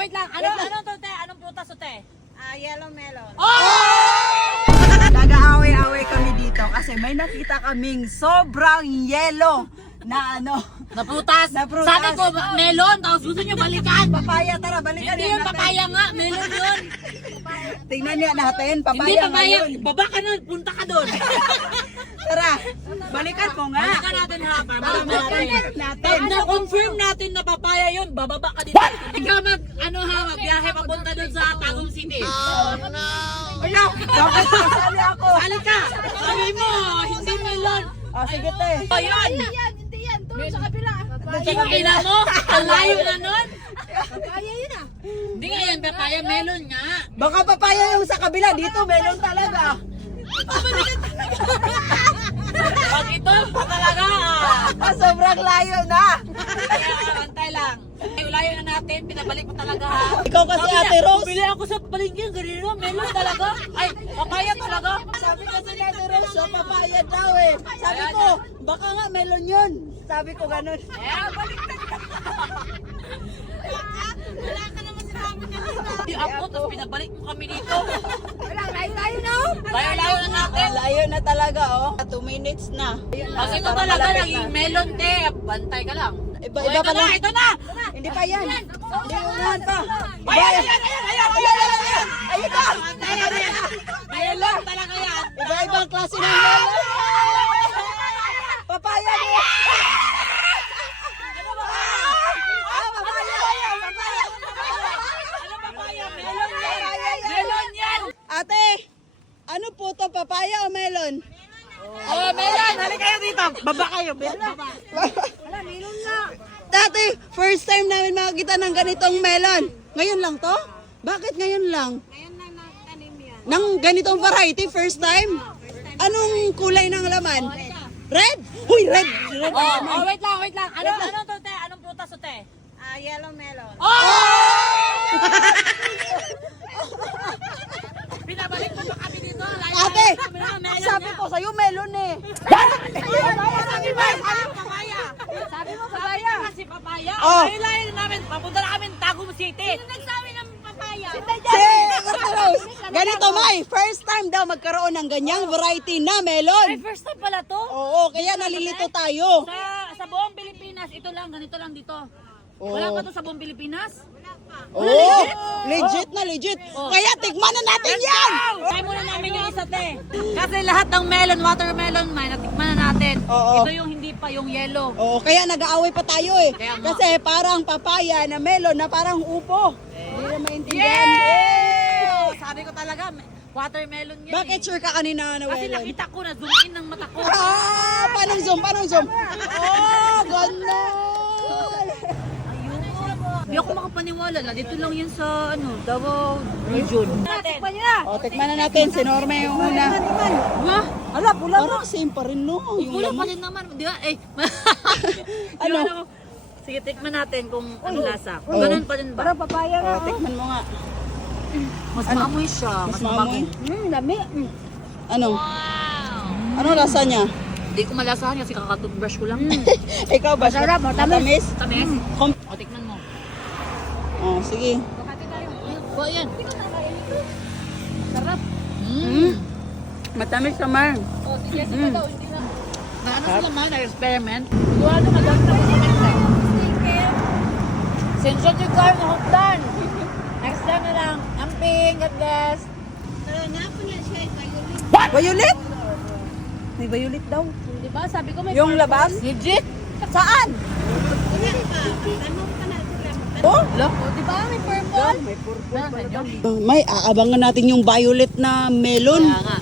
wait lang. Anong to, te? Anong prutas to, te? Yellow melon. Nag-aaway-away kami dito kasi may nakita kaming sobrang yelo na Na prutas. Na prutas. Sabi ko, melon. Tapos gusto nyo balikan. papaya. Tara, balikan Hindi yan yun natin. papaya nga. Melon yun. Tingnan niya natin, papaya Hindi papaya. ngayon. Baba ka nun. Punta ka doon. Tara, balikan mo nga. Balikan natin ha. Para malaman Balikan natin. natin. Pag na-confirm natin na papaya yun, bababa ka dito. Ikaw magbiyahe papunta doon sa Tagum City. Wala, dapat sasali ako. Sali ka. Sabi mo, hindi melon. Sige te. Ayun. Hindi yan. Doon sa kabila. Tingnan mo, ang layo na nun. Papaya yun ah. Hindi nga yan papaya, melon nga. Baka papaya yung sa kabila, dito meron talaga. Pag ito, talaga Sobrang layo na. Kaya bantay lang. Layo na natin, pinabalik mo talaga ha. Ikaw kasi Sabi Ate niya, Rose. bumili ako sa palengke, ganito, melon talaga. Ay, papaya talaga. Sabi kasi ni Ate Rose, papaya daw eh. Sabi ko, baka nga melon yun. Sabi ko ganun. Wala ka naman sinabi kanina. Di ako, tapos pinabalik mo kami dito. Wala, layo na oh. Layo na natin. Layo na talaga oh. 2 minutes na. Pag ito talaga naging melon, te, bantay ka lang. Iba Oh, ito pala. na, ito na. Hindi pa yan. Hindi unahan pa. Ayan. Ayun na. Melon talaga yan. Iba-ibang klase ng melon. Papaya niya. Ano papaya? Melon yan. Melon yan. Ate, ano po to? Papaya o melon? Oh, melon. Halika kayo dito. Baba kayo. Baba. Dati, first time namin makakita ng ganitong melon. Ngayon lang to? Bakit ngayon lang? Ngayon na nagtanim yan. Nang ganitong variety, first time? Anong kulay ng laman? Red? Huy, red! Red. Oh, wait lang. Ano to, te? Anong prutas to, te? Yellow melon. Pinabalik mo pa kami dito. Layo Ate, namin na, melon sabi yan. ko sa'yo, melon eh. Sabi mo, papaya. Sabi mo, papaya. Kasi papaya. Oh. Layo na namin. Papunta na kami Tagum City. Nagsabi ng papaya. Si Ate Rose, ganito May, first time daw magkaroon ng ganyang variety na Ay, melon. first time pala to. Oo, kaya nalilito tayo. Sa buong Pilipinas, ito lang, ganito lang dito. Wala pa to sa buong Pilipinas? Oo, legit na legit. Kaya tikman na natin yan! Try muna namin yung isa, te. Kasi lahat ng melon, watermelon, may natikman na natin. Oo. Ito yung hindi pa, yung yellow. Oo, kaya nag-aaway pa tayo eh. Kaya nga. Kasi parang papaya na melon na parang upo. Hindi na maintindihan. Yay! Sabi ko talaga, watermelon yan. Bakit sure ka kanina na Kasi melon? nakita ko na zoom in ng mata ko. Paano zoom? Oh, gano'n! Hindi ako makapaniwala na dito lang yan sa Davao region. Tikman niya. O, tikman na natin. Si Norma yung una. Wah, Ala, pula parang same pa rin no. Yung wala pa laman. rin naman. Di ba? Eh, Ano? Sige, tikman natin kung ano lasa. Ganun pa rin ba? Parang papaya O, tikman mo nga. Mas maamoy siya. Mas maamoy? mabango. Dami. Ano? Ano lasa niya? Hindi ko malasahan kasi kakatoothbrush ko lang. Ikaw ba? Masarap, Matamis? Tamis. Kom- O, tikman mo. Oh, sige. O, yan. Sarap. Matamis naman. O, sige, sige daw. Hindi na. Na ano sila man, experiment. Duwado ka daw sa pagkakas. Sensyon yung car na hukdan. Next time na lang. Amping, God bless. Violet? May violet daw. Di ba? Sabi ko may Yung labas? Legit? Saan? Oh? Di ba? May purple. May aabangan natin yung violet na melon. Kaya nga.